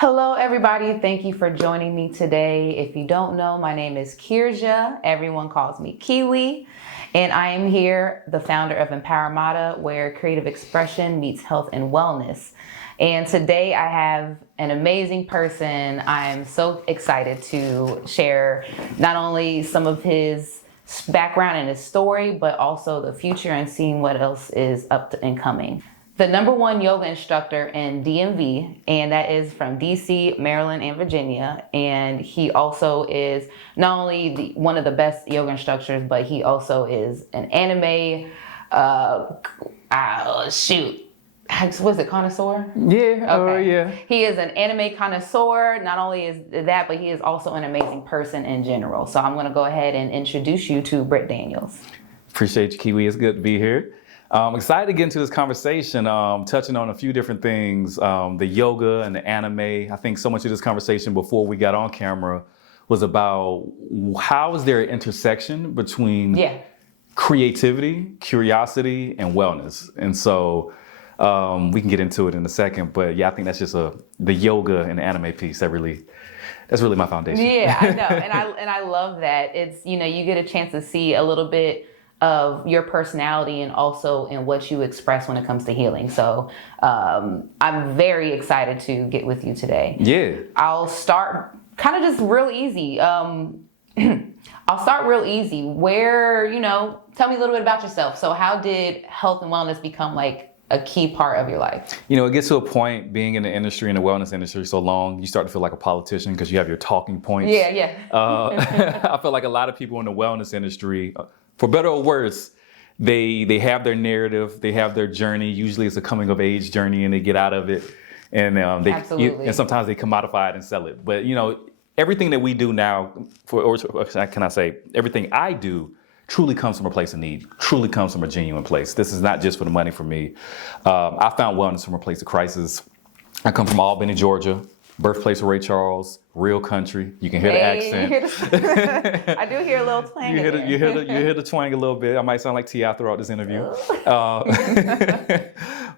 Hello, everybody. Thank you for joining me today. If you don't know, my name is Kirjah. Everyone calls me Kiwi. And I am here, the founder of EmpowerModa, where creative expression meets health and wellness. And today I have an amazing person. I'm so excited to share not only some of his background and his story, but also the future and seeing what else is up to and coming. The #1 yoga instructor in DMV, and that is from DC, Maryland, and Virginia. And he also is not only one of the best yoga instructors, but he also is an anime, was it connoisseur? Yeah, okay. Yeah. He is an anime connoisseur. Not only is that, but he is also an amazing person in general. So I'm going to go ahead and introduce you to Britt Daniels. Appreciate you, Kiwi. It's good to be here. I'm excited to get into this conversation, touching on a few different things, the yoga and the anime. I think so much of this conversation before we got on camera was about how is there an intersection between creativity, curiosity, and wellness. And so we can get into it in a second. But yeah, I think that's just the yoga and the anime piece that's really my foundation. Yeah, I know. And I love that. It's, you get a chance to see a little bit of your personality and also in what you express when it comes to healing. So I'm very excited to get with you today. Yeah. I'll start kind of just real easy. I'll start real easy. Tell me a little bit about yourself. So how did health and wellness become like a key part of your life? It gets to a point being in the industry, in the wellness industry so long, you start to feel like a politician because you have your talking points. Yeah. I feel like a lot of people in the wellness industry, for better or worse, they have their narrative, they have their journey. Usually it's a coming of age journey and they get out of it. And Absolutely. and sometimes they commodify it and sell it. But everything that we do now, everything I do truly comes from a place of need, truly comes from a genuine place. This is not just for the money for me. I found wellness from a place of crisis. I come from Albany, Georgia, birthplace of Ray Charles, real country. You can hear the accent. I do hear a little twang. You hear the twang a little bit. I might sound like T.I. throughout this interview.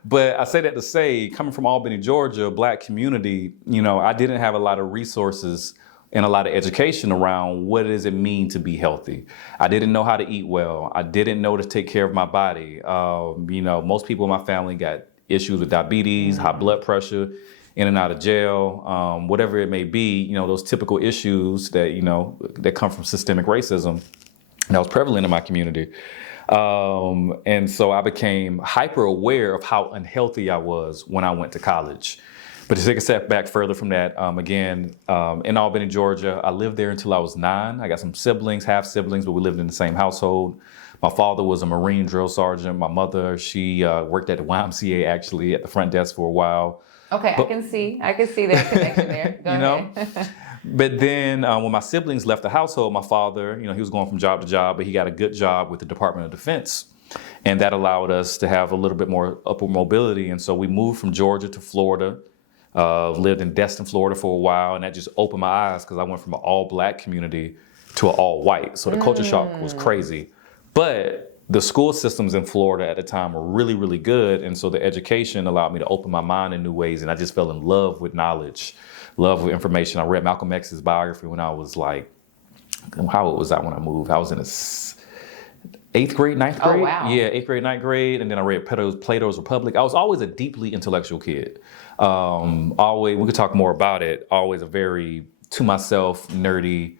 But I say that to say, coming from Albany, Georgia, a Black community, I didn't have a lot of resources and a lot of education around what does it mean to be healthy. I didn't know how to eat well. I didn't know to take care of my body. Most people in my family got issues with diabetes, high blood pressure, in and out of jail, whatever it may be, those typical issues that come from systemic racism that was prevalent in my community. And so I became hyper aware of how unhealthy I was when I went to college. But to take a step back further from that, in Albany, Georgia, I lived there until I was 9. I got some siblings, half siblings, but we lived in the same household. My father was a Marine drill sergeant. My mother, she worked at the YMCA, actually, at the front desk for a while. Okay, I can see that connection there. Go ahead. But then when my siblings left the household, my father, he was going from job to job, but he got a good job with the Department of Defense. And that allowed us to have a little bit more upward mobility. And so we moved from Georgia to Florida, lived in Destin, Florida for a while. And that just opened my eyes because I went from an all Black community to an all white. So the culture shock was crazy. But the school systems in Florida at the time were really, really good. And so the education allowed me to open my mind in new ways. And I just fell in love with knowledge, love with information. I read Malcolm X's biography when I was like, how old was I when I moved? I was in the 8th grade, 9th grade. Oh, wow. Yeah, 8th grade, 9th grade. And then I read Plato's Republic. I was always a deeply intellectual kid. We could talk more about it. Always a very, to myself, nerdy,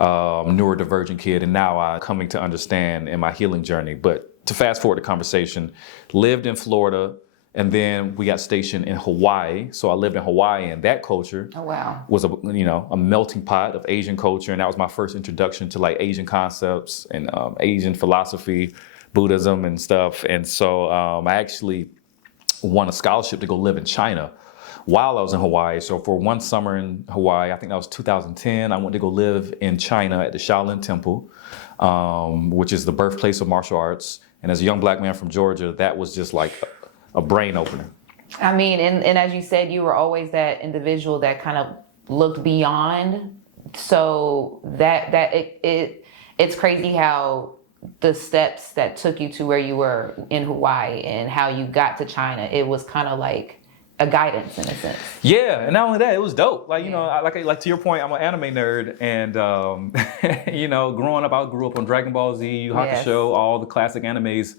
neurodivergent kid, and now I'm coming to understand in my healing journey. But to fast forward the conversation, lived in Florida, and then we got stationed in Hawaii. So I lived in Hawaii, and that culture was a melting pot of Asian culture, and that was my first introduction to like Asian concepts and Asian philosophy, Buddhism and stuff. And so I actually won a scholarship to go live in China while I was in Hawaii. So for one summer in Hawaii, I think that was 2010, I went to go live in China at the Shaolin Temple, which is the birthplace of martial arts. And as a young Black man from Georgia, that was just like a brain opener. I mean, and as you said, you were always that individual that kind of looked beyond. So it's crazy how the steps that took you to where you were in Hawaii and how you got to China, it was kind of like a guidance in a sense. Yeah, and not only that, it was dope. Like, you know, like to your point, I'm an anime nerd, and you know, growing up, I grew up on Dragon Ball Z, Yu Hakusho, all the classic animes,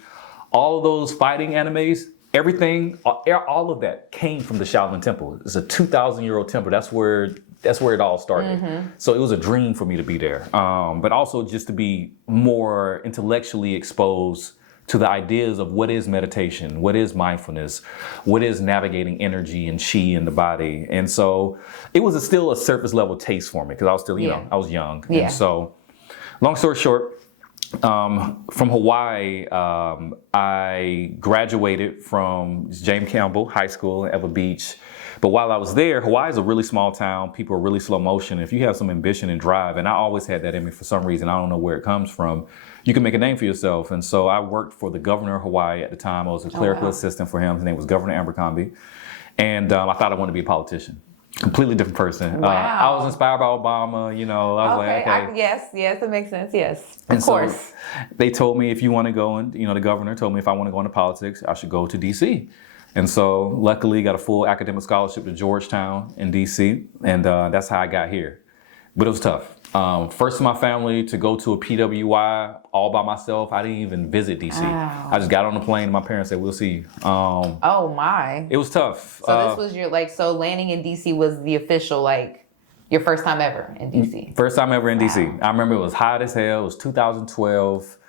all of those fighting animes, everything, all of that came from the Shaolin Temple. It's a 2,000-year-old temple. That's where it all started. So it was a dream for me to be there, but also just to be more intellectually exposed to the ideas of what is meditation, what is mindfulness, what is navigating energy and chi in the body. And so it was still a surface level taste for me because I was still, you know, I was young. Yeah. And so long story short, from Hawaii, I graduated from James Campbell High School in Ever Beach. But while I was there, Hawaii is a really small town. People are really slow motion. If you have some ambition and drive, and I always had that in me for some reason, I don't know where it comes from, you can make a name for yourself. And so I worked for the governor of Hawaii at the time. I was a clerical assistant for him. His name was Governor Abercrombie. And I thought I wanted to be a politician. Completely different person. I was inspired by Obama, you know. I was like, okay. Yes, that makes sense. Yes, of course. So they told me if you want to go, and you know, the governor told me if I want to go into politics, I should go to D.C. And so luckily got a full academic scholarship to Georgetown in D.C. And that's how I got here. But it was tough. First in my family to go to a PWI all by myself. I didn't even visit DC. Wow. I just got on the plane and my parents said, we'll see you. Oh my. It was tough. So this was your, so landing in DC was the official, your first time ever in DC? First time ever in DC. I remember it was hot as hell. It was 2012.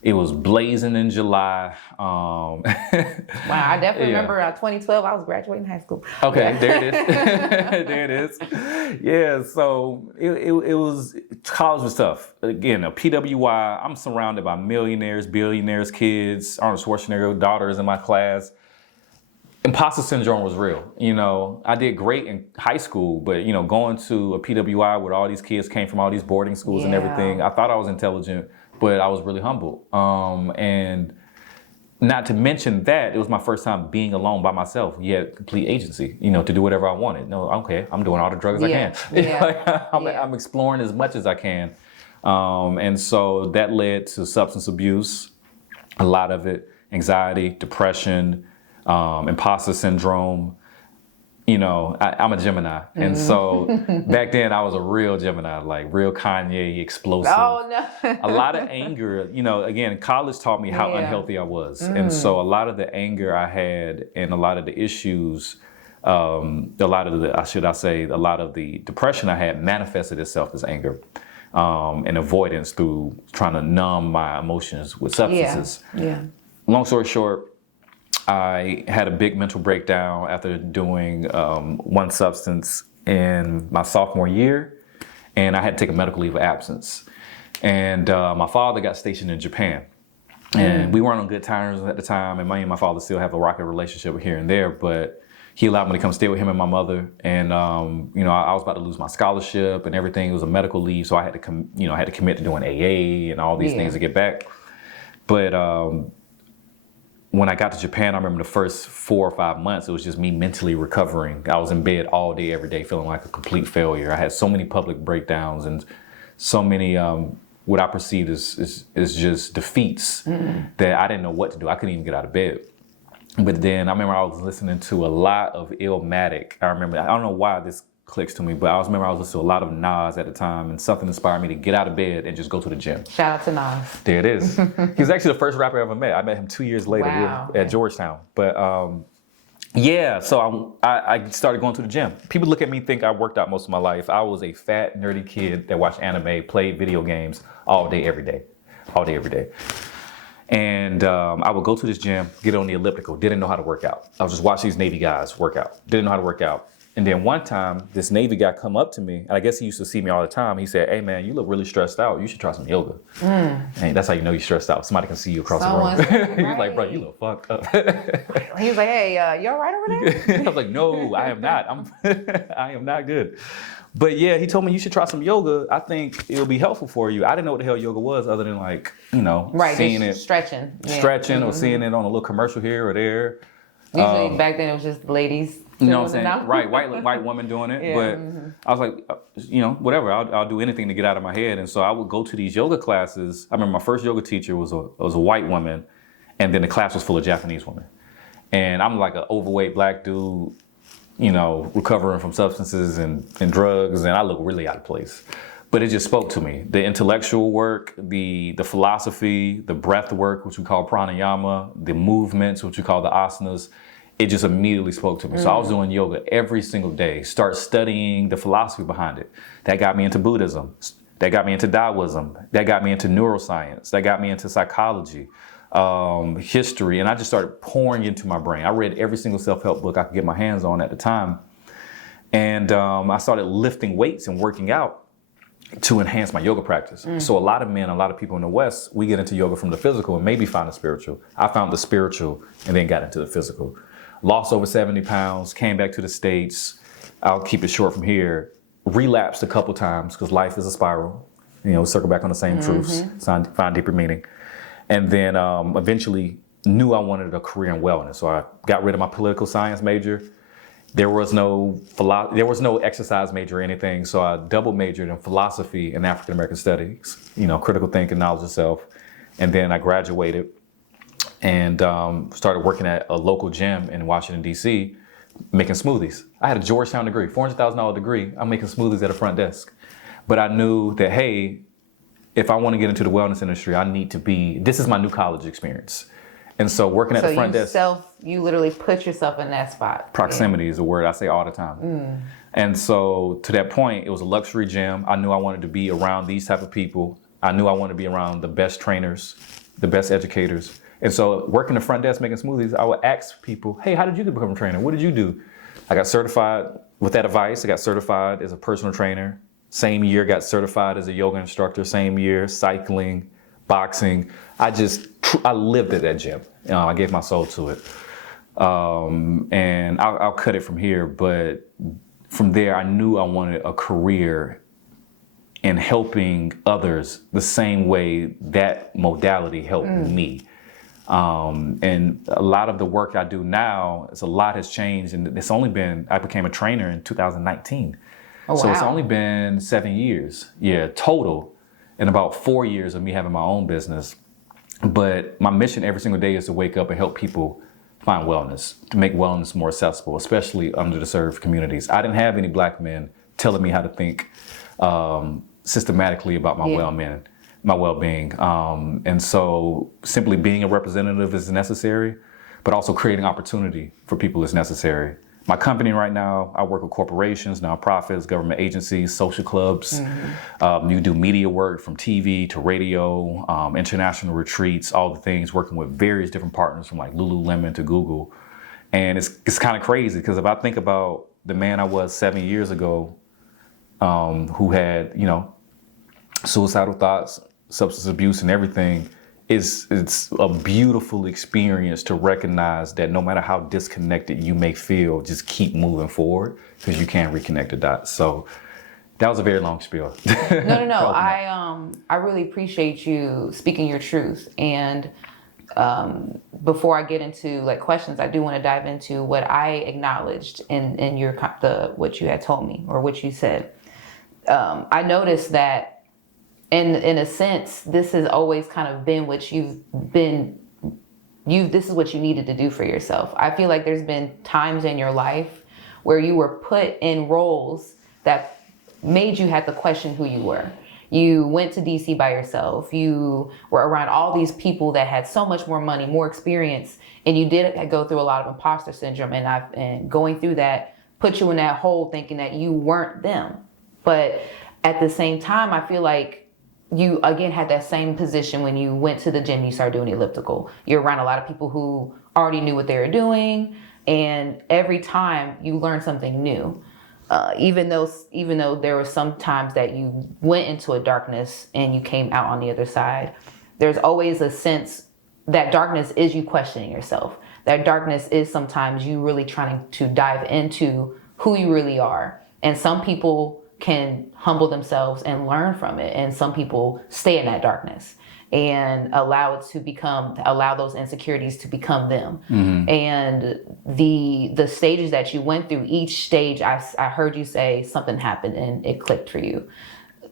It was blazing in July. Wow, I definitely remember 2012. I was graduating high school. Okay, there it is. There it is. Yeah, so it was, college was tough. Again, a PWI, I'm surrounded by millionaires, billionaires, kids, Arnold Schwarzenegger daughters in my class. Imposter syndrome was real. You know, I did great in high school, but, you know, going to a PWI where all these kids came from all these boarding schools and everything, I thought I was intelligent, but I was really humble. And not to mention that, it was my first time being alone by myself. You had complete agency, you know, to do whatever I wanted. No, okay, I'm doing all the drugs I can. I'm exploring as much as I can. And so that led to substance abuse, a lot of it, anxiety, depression, imposter syndrome. You know, I'm a Gemini. And so back then I was a real Gemini, like real Kanye, explosive. Oh, no. A lot of anger, you know, again, college taught me how unhealthy I was. And so a lot of the anger I had and a lot of the issues, a lot of the depression I had manifested itself as anger and avoidance through trying to numb my emotions with substances. Long story short, I had a big mental breakdown after doing one substance in my sophomore year, and I had to take a medical leave of absence. And my father got stationed in Japan, and we weren't on good terms at the time, and me and my father still have a rocky relationship here and there, but he allowed me to come stay with him and my mother. And, you know, I was about to lose my scholarship and everything. It was a medical leave, so I had to, commit to doing AA and all these things to get back. But when I got to Japan, I remember the first 4 or 5 months, it was just me mentally recovering. I was in bed all day, every day, feeling like a complete failure. I had so many public breakdowns and so many what I perceived as just defeats that I didn't know what to do. I couldn't even get out of bed. But then I remember I was listening to a lot of Illmatic. I don't know why this clicks to me, but I remember I was listening to a lot of Nas at the time, and something inspired me to get out of bed and just go to the gym. Shout out to Nas. There it is. He was actually the first rapper I ever met. I met him 2 years later at Georgetown. But so I started going to the gym. People look at me and think I worked out most of my life. I was a fat, nerdy kid that watched anime, played video games all day, every day. All day, every day. And I would go to this gym, get on the elliptical, didn't know how to work out. I would just watch these Navy guys work out, didn't know how to work out. And then one time, this Navy guy come up to me, and I guess he used to see me all the time. He said, "Hey man, you look really stressed out. You should try some yoga." And that's how you know you're stressed out. Somebody can see you across the room. He's like, "Bro, you look fucked up." He was like, "Hey, you all right over there?" I was like, "No, I am not. I am not good." But yeah, he told me you should try some yoga. I think it'll be helpful for you. I didn't know what the hell yoga was, other than seeing it, stretching, or seeing it on a little commercial here or there. Usually back then it was just ladies. You know what I'm saying? Right, white woman doing it. But I was like, whatever. I'll do anything to get out of my head. And so I would go to these yoga classes. I remember my first yoga teacher was a white woman, and then the class was full of Japanese women. And I'm like an overweight black dude. recovering from substances and drugs, and I look really out of place. But it just spoke to me. The intellectual work, the philosophy, the breath work, which we call pranayama, the movements, which we call the asanas, it just immediately spoke to me. So I was doing yoga every single day, start studying the philosophy behind it. That got me into Buddhism. That got me into Taoism. That got me into neuroscience. That got me into psychology, history. And I just started pouring into my brain. I read every single self-help book I could get my hands on at the time. And I started lifting weights and working out to enhance my yoga practice. So a lot of men, a lot of people in the West, we get into yoga from the physical and maybe find the spiritual. I found the spiritual and then got into the physical. Lost over 70 pounds, came back to the States. I'll keep it short from here. Relapsed a couple times because life is a spiral. Circle back on the same truths, find deeper meaning. And then eventually knew I wanted a career in wellness. So I got rid of my political science major. There was no exercise major or anything. So I double majored in philosophy and African American studies, critical thinking, knowledge of self. And then I graduated and started working at a local gym in Washington, D.C., making smoothies. I had a Georgetown degree, $400,000 degree. I'm making smoothies at a front desk. But I knew that, hey, if I want to get into the wellness industry, this is my new college experience. And so working at the front desk. You literally put yourself in that spot. Proximity is a word I say all the time. And so to that point, it was a luxury gym. I knew I wanted to be around these type of people. I knew I wanted to be around the best trainers, the best educators. And so working the front desk making smoothies, I would ask people, hey, how did you become a trainer? What did you do? I got certified with that advice. I got certified as a personal trainer. Same year, got certified as a yoga instructor. Same year, cycling, boxing. I lived at that gym. I gave my soul to it. And I'll cut it from here. But from there, I knew I wanted a career in helping others the same way that modality helped me. And a lot of the work I do now, a lot has changed, and I became a trainer in 2019. Oh, wow. So it's only been 7 years, total, and about 4 years of me having my own business. But my mission every single day is to wake up and help people find wellness, to make wellness more accessible, especially underserved communities. I didn't have any Black men telling me how to think systematically about my well-being. And so simply being a representative is necessary, but also creating opportunity for people is necessary. My company right now, I work with corporations, nonprofits, government agencies, social clubs. You do media work from TV to radio, international retreats, all the things, working with various different partners from like Lululemon to Google. And it's kind of crazy because if I think about the man I was 7 years ago, who had, suicidal thoughts, substance abuse and everything, it's a beautiful experience to recognize that no matter how disconnected you may feel, just keep moving forward because you can't reconnect the dots. So that was a very long spiel. No. I really appreciate you speaking your truth. And before I get into like questions, I do want to dive into what I acknowledged in your what you had told me or what you said. I noticed that in a sense, this has always kind of been what this is what you needed to do for yourself. I feel like there's been times in your life where you were put in roles that made you have to question who you were. You went to DC by yourself. You were around all these people that had so much more money, more experience, and you did go through a lot of imposter syndrome. And going through that put you in that hole thinking that you weren't them. But at the same time, I feel like you again had that same position when you went to the gym, you started doing elliptical. You're around a lot of people who already knew what they were doing. And every time you learn something new, even though there were some times that you went into a darkness and you came out on the other side, there's always a sense that darkness is you questioning yourself. That darkness is sometimes you really trying to dive into who you really are. And some people can humble themselves and learn from it. And some people stay in that darkness and allow those insecurities to become them. Mm-hmm. And the stages that you went through, each stage, I heard you say something happened and it clicked for you.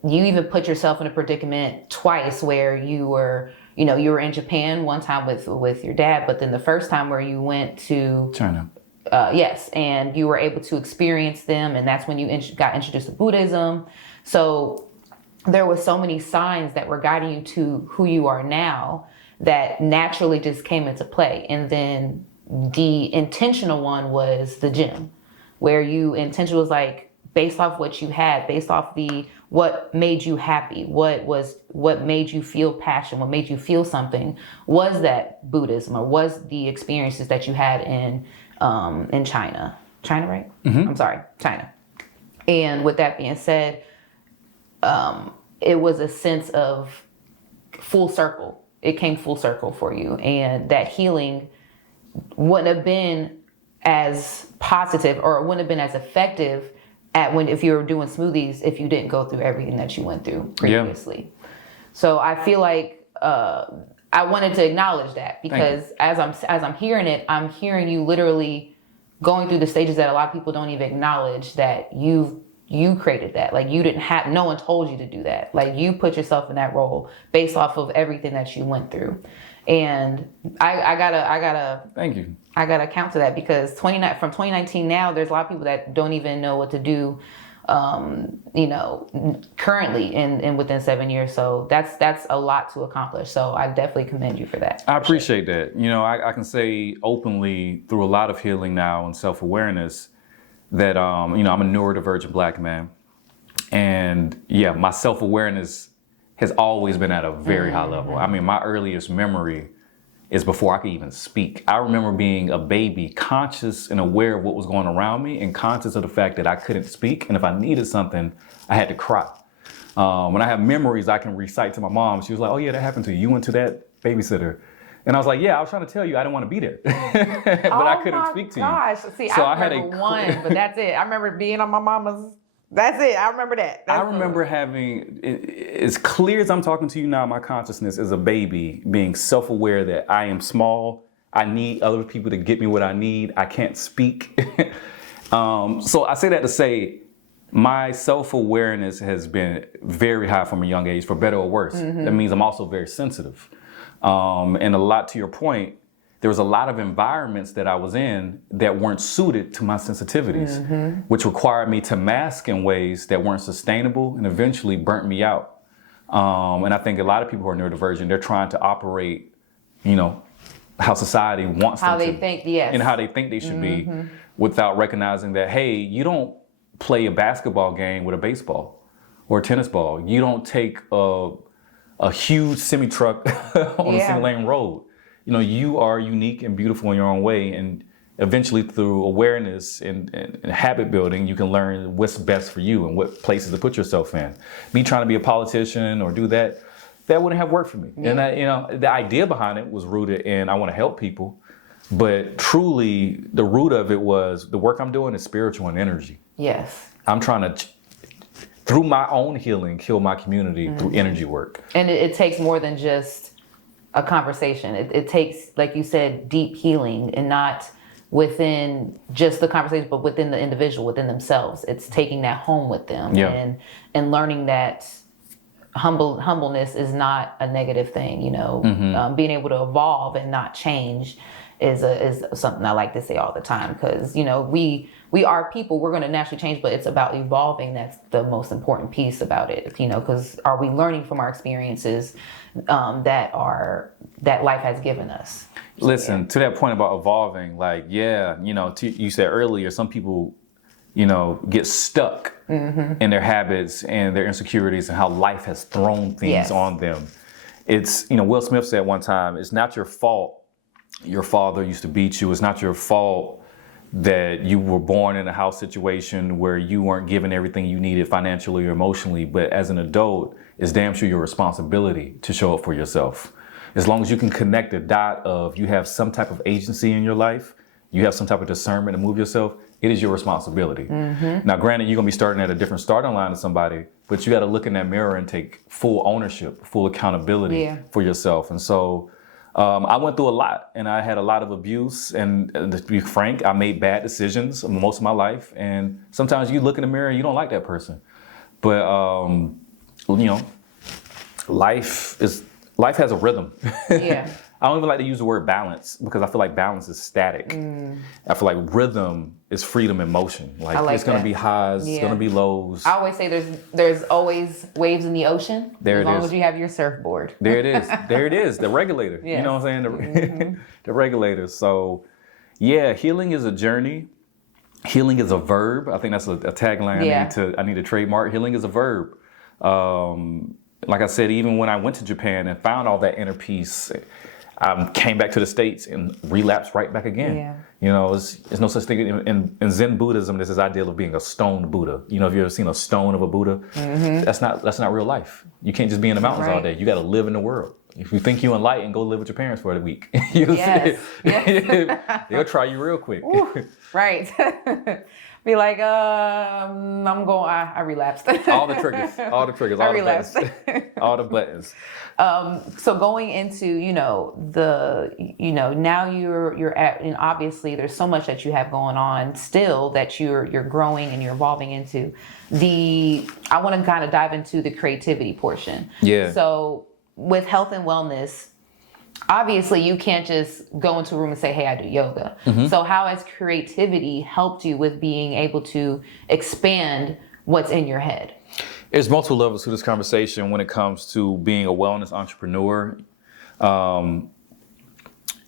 You even put yourself in a predicament twice where you were in Japan one time with your dad, but then the first time where you went to China. Yes, and you were able to experience them, and that's when you got introduced to Buddhism. So there was so many signs that were guiding you to who you are now that naturally just came into play. And then the intentional one was the gym, where you intentional was like based off what you had, based off what made you happy, what made you feel passion, what made you feel something, was that Buddhism or was the experiences that you had in China, right? Mm-hmm. I'm sorry, China. And with that being said, it was a sense of full circle. It came full circle for you, and that healing wouldn't have been as positive, or it wouldn't have been as effective if you were doing smoothies if you didn't go through everything that you went through previously. Yeah. So I feel like I wanted to acknowledge that, because as I'm hearing it, I'm hearing you literally going through the stages that a lot of people don't even acknowledge, that you created that. Like, you didn't have, no one told you to do that. Like, you put yourself in that role based off of everything that you went through. And I gotta thank you. I gotta count to that, because from 2019 now, there's a lot of people that don't even know what to do, currently and within 7 years. So that's a lot to accomplish. So I definitely commend you for that. I appreciate that. I can say openly through a lot of healing now and self-awareness that, I'm a neurodivergent Black man. And my self-awareness has always been at a very high level. I mean, my earliest memory is before I could even speak. I remember being a baby, conscious and aware of what was going around me, and conscious of the fact that I couldn't speak. And if I needed something, I had to cry. When I have memories I can recite to my mom, she was like, "Oh yeah, that happened to you. You went to that babysitter." And I was like, "Yeah, I was trying to tell you I didn't want to be there." But I couldn't speak to you. See, so I remember one, but that's it. I remember being on my mama's. That's it. I remember that. I remember having, as clear as I'm talking to you now, my consciousness as a baby, being self-aware that I am small. I need other people to get me what I need. I can't speak. So I say that to say my self-awareness has been very high from a young age, for better or worse. Mm-hmm. That means I'm also very sensitive. And a lot to your point, there was a lot of environments that I was in that weren't suited to my sensitivities, which required me to mask in ways that weren't sustainable and eventually burnt me out. And I think a lot of people who are neurodivergent, they're trying to operate, how society wants them to. How they think, yes. And how they think they should be, without recognizing that, hey, you don't play a basketball game with a baseball or a tennis ball. You don't take a huge semi-truck on a single-lane road. You are unique and beautiful in your own way, and eventually through awareness and habit building, you can learn what's best for you and what places to put yourself in. Me trying to be a politician or do that wouldn't have worked for me. Yeah. And the idea behind it was rooted in I want to help people, but truly the root of it was the work I'm doing is spiritual and energy. Yes. I'm trying to, through my own healing, heal my community through energy work. And it takes more than just a conversation. It takes, like you said, deep healing, and not within just the conversation, but within the individual, within themselves. It's taking that home with them, and learning that humbleness is not a negative thing. Being able to evolve and not change is something I like to say all the time, because we are people. We're going to naturally change, but it's about evolving. That's the most important piece about it. Because are we learning from our experiences that life has given us? Listen, to that point about evolving, you said earlier, some people, get stuck in their habits and their insecurities and how life has thrown things on them. It's, Will Smith said one time, it's not your fault your father used to beat you. It's not your fault that you were born in a house situation where you weren't given everything you needed financially or emotionally. But as an adult, it's damn sure your responsibility to show up for yourself. As long as you can connect the dot of you have some type of agency in your life, you have some type of discernment to move yourself, it is your responsibility. Now, granted, you're going to be starting at a different starting line than somebody, but you got to look in that mirror and take full ownership, full accountability for yourself. And so I went through a lot, and I had a lot of abuse, and to be frank, I made bad decisions most of my life, and sometimes you look in the mirror and you don't like that person. But, life has a rhythm. I don't even like to use the word balance because I feel like balance is static. I feel like rhythm is freedom in motion. Like it's going to be highs, it's going to be lows. I always say there's always waves in the ocean. There it is. As long as you have your surfboard. There it is. There it is. The regulator. Yes. You know what I'm saying? The regulator. So yeah, healing is a journey. Healing is a verb. I think that's a tagline I need to trademark. Healing is a verb. Like I said, even when I went to Japan and found all that inner peace, I came back to the States and relapsed right back again. Yeah. You know, there's no such thing in Zen Buddhism. There's this ideal of being a stone Buddha. You know, if you've ever seen a stone of a Buddha, that's not real life. You can't just be in the mountains all day. You got to live in the world. If you think you're enlightened, go live with your parents for a week. You'll see. They'll try you real quick. Ooh, right. Be like, I relapsed. All the triggers, all I relapsed. the buttons, all the buttons. So going into, now you're at, and obviously there's so much that you have going on still that you're growing and you're evolving into. I want to kind of dive into the creativity portion. Yeah. So with health and wellness, obviously you can't just go into a room and say, hey, I do yoga. So how has creativity helped you with being able to expand what's in your head? There's multiple levels to this conversation when it comes to being a wellness entrepreneur and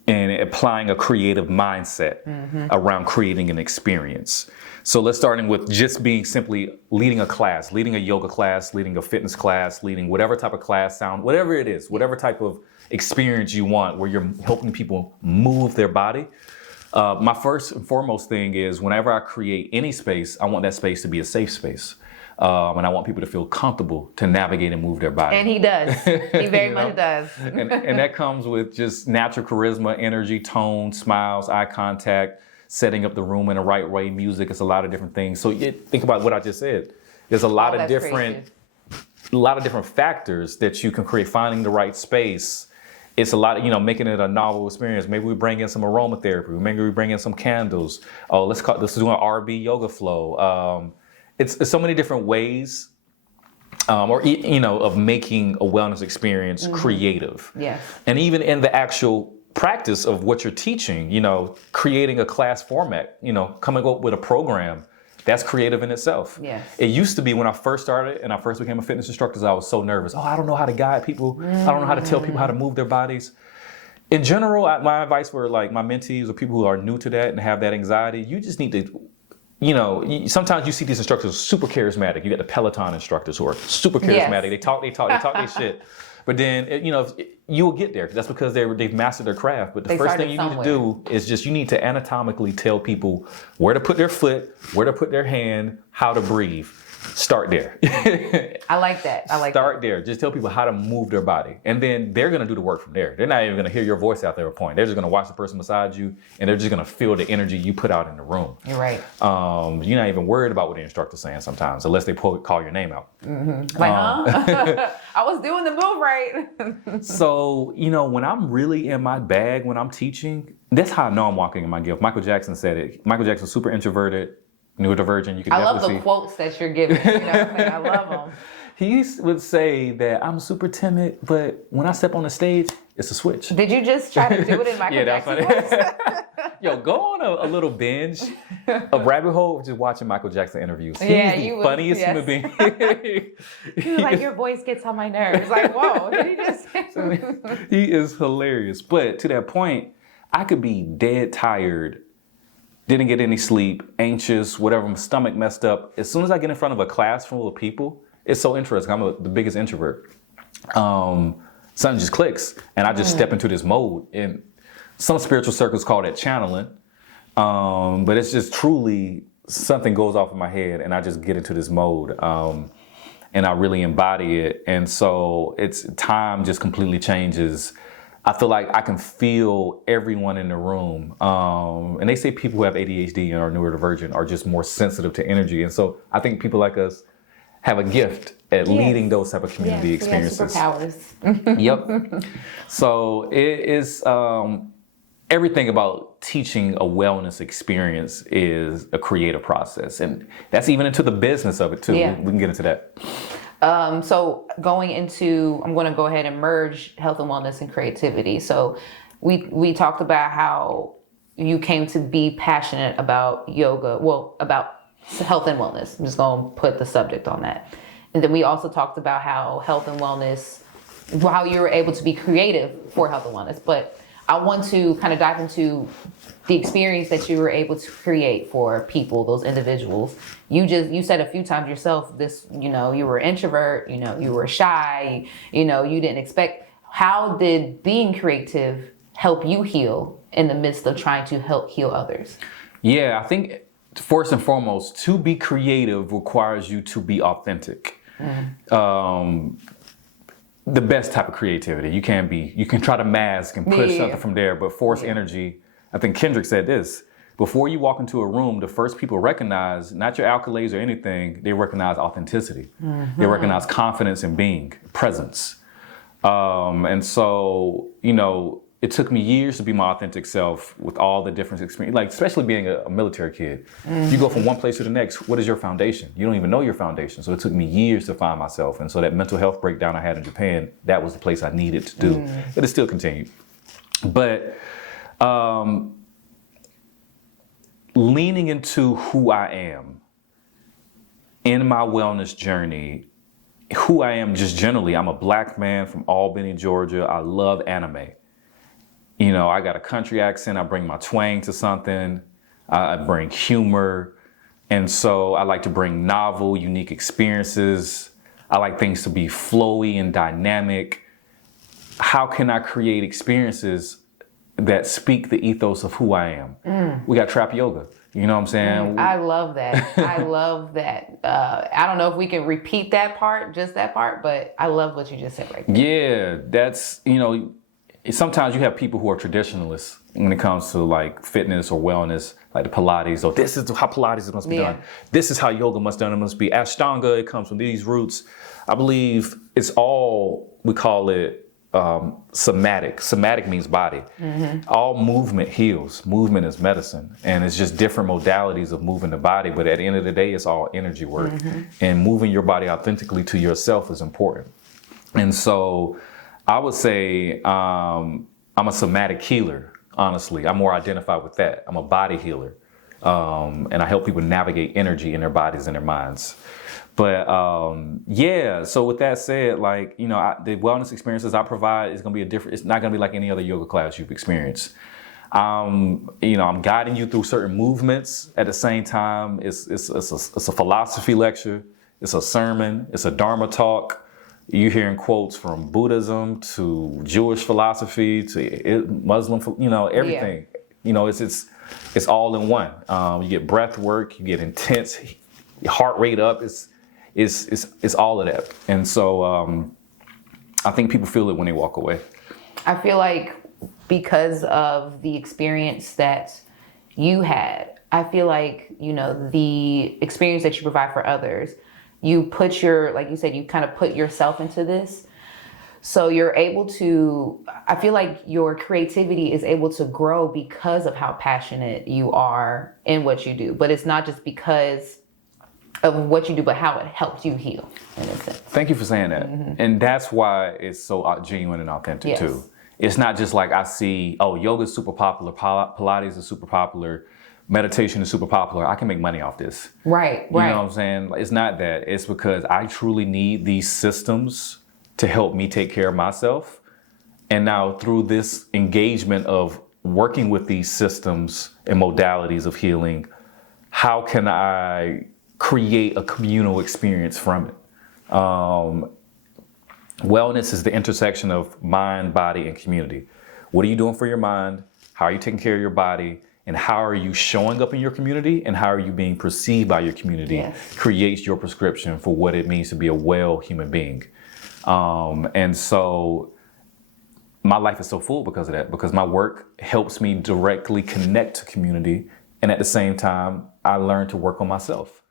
applying a creative mindset around creating an experience. So let's start in with just being simply leading a class, leading a yoga class, leading a fitness class, leading whatever type of class, whatever it is, whatever type of experience you want where you're helping people move their body. My first and foremost thing is whenever I create any space, I want that space to be a safe space. And I want people to feel comfortable to navigate and move their body. And he does. He very much does. and that comes with just natural charisma, energy, tone, smiles, eye contact, setting up the room in the right way, music. It's a lot of different things. So think about what I just said. There's a lot of different factors that you can create. Finding the right space. It's a lot of, making it a novel experience. Maybe we bring in some aromatherapy. Maybe we bring in some candles. Oh, let's do an RB yoga flow. It's so many different ways, of making a wellness experience creative. Yes. And even in the actual practice of what you're teaching, creating a class format, coming up with a program, that's creative in itself. Yes. It used to be when I first started and I first became a fitness instructor, I was so nervous. Oh, I don't know how to guide people. I don't know how to tell people how to move their bodies. In general, my advice for like my mentees or people who are new to that and have that anxiety, you just need to, sometimes you see these instructors super charismatic. You got the Peloton instructors who are super charismatic. Yes. They talk their shit. But then, you will get there. That's because they've mastered their craft. But the first thing you need to do is you need to anatomically tell people where to put their foot, where to put their hand, how to breathe. Start there. I like that. Start there. Just tell people how to move their body. And then they're going to do the work from there. They're not even going to hear your voice out there at a point. They're just going to watch the person beside you, and they're just going to feel the energy you put out in the room. You're right. You're not even worried about what the instructor's saying sometimes, unless they call your name out. Like, huh? I was doing the move right. So, when I'm really in my bag when I'm teaching, that's how I know I'm walking in my gift. Michael Jackson said it. Michael Jackson's super introverted. Neurodivergent, you can I definitely love the see. quotes that you're giving. I love them. He would say that I'm super timid, but when I step on the stage, it's a switch. Did you just try to do it in Michael Jackson voice? Yo, go on a little binge, a rabbit hole of just watching Michael Jackson interviews. He's the funniest human being. He was like, your voice gets on my nerves. Like, whoa, did he just say? He is hilarious. But to that point, I could be dead tired, didn't get any sleep, anxious, whatever, my stomach messed up. As soon as I get in front of a class full of people, it's so interesting. I'm the biggest introvert. Something just clicks, and I just step into this mode. And some spiritual circles call that channeling, but it's just truly something goes off in my head, and I just get into this mode, and I really embody it. And so time just completely changes. I feel like I can feel everyone in the room. And they say people who have ADHD and are neurodivergent are just more sensitive to energy. And so I think people like us have a gift at leading those type of community experiences. Superpowers. Yep. So it is everything about teaching a wellness experience is a creative process. And that's even into the business of it too. Yeah. We can get into that. So going into, I'm going to go ahead and merge health and wellness and creativity. So we talked about how you came to be passionate about yoga, well, about health and wellness. I'm just going to put the subject on that. And then we also talked about how health and wellness, how you were able to be creative for health and wellness. But I want to kind of dive into the experience that you were able to create for people, those individuals. You said a few times yourself, you were an introvert, you were shy, you didn't expect. How did being creative help you heal in the midst of trying to help heal others? Yeah, I think first and foremost, to be creative requires you to be authentic. The best type of creativity. You can try to mask and push something from there, but force energy. I think Kendrick said this: before you walk into a room, the first people recognize not your accolades or anything, they recognize authenticity. They recognize confidence in being, presence. And so, it took me years to be my authentic self with all the different experiences, like especially being a military kid. You go from one place to the next. What is your foundation? You don't even know your foundation. So it took me years to find myself. And so that mental health breakdown I had in Japan, that was the place I needed to do. But it still continued. But leaning into who I am in my wellness journey, who I am just generally, I'm a black man from Albany, Georgia. I love anime. I got a country accent. I bring my twang to something. I bring humor. And so I like to bring novel, unique experiences. I like things to be flowy and dynamic. How can I create experiences that speak the ethos of who I am? We got trap yoga. You know what I'm saying? I love that. I love that. I don't know if we can repeat that part, but I love what you just said right there. Yeah, that's, sometimes you have people who are traditionalists when it comes to like fitness or wellness, like the Pilates, or this is how Pilates must be done. This is how yoga must be done. It must be Ashtanga. It comes from these roots. I believe it's all, we call it somatic. Somatic means body. All movement heals. Movement is medicine. And it's just different modalities of moving the body. But at the end of the day, it's all energy work. And moving your body authentically to yourself is important. And so I would say I'm a somatic healer, honestly. I'm more identified with that. I'm a body healer. And I help people navigate energy in their bodies and their minds. But so with that said, the wellness experiences I provide is going to be it's not going to be like any other yoga class you've experienced. I'm guiding you through certain movements. At the same time, it's a philosophy lecture. It's a sermon. It's a Dharma talk. You're hearing quotes from Buddhism to Jewish philosophy to Muslim, everything. It's all in one. You get breath work, you get intense heart rate up. It's all of that. And so I think people feel it when they walk away. I feel like because of the experience that you had, I feel like, the experience that you provide for others, you put like you said, you kind of put yourself into this. So you're able to, I feel like your creativity is able to grow because of how passionate you are in what you do. But it's not just because of what you do, but how it helps you heal, in a sense. Thank you for saying that. And that's why it's so genuine and authentic too. It's not just like I see, yoga is super popular, Pilates is super popular, meditation is super popular. I can make money off this. Right. You know what I'm saying? It's not that. It's because I truly need these systems to help me take care of myself. And now through this engagement of working with these systems and modalities of healing, how can I create a communal experience from it? Wellness is the intersection of mind, body, and community. What are you doing for your mind? How are you taking care of your body? And how are you showing up in your community? And how are you being perceived by your community? Creates your prescription for what it means to be a well human being. And so my life is so full because of that, because my work helps me directly connect to community. And at the same time, I learn to work on myself.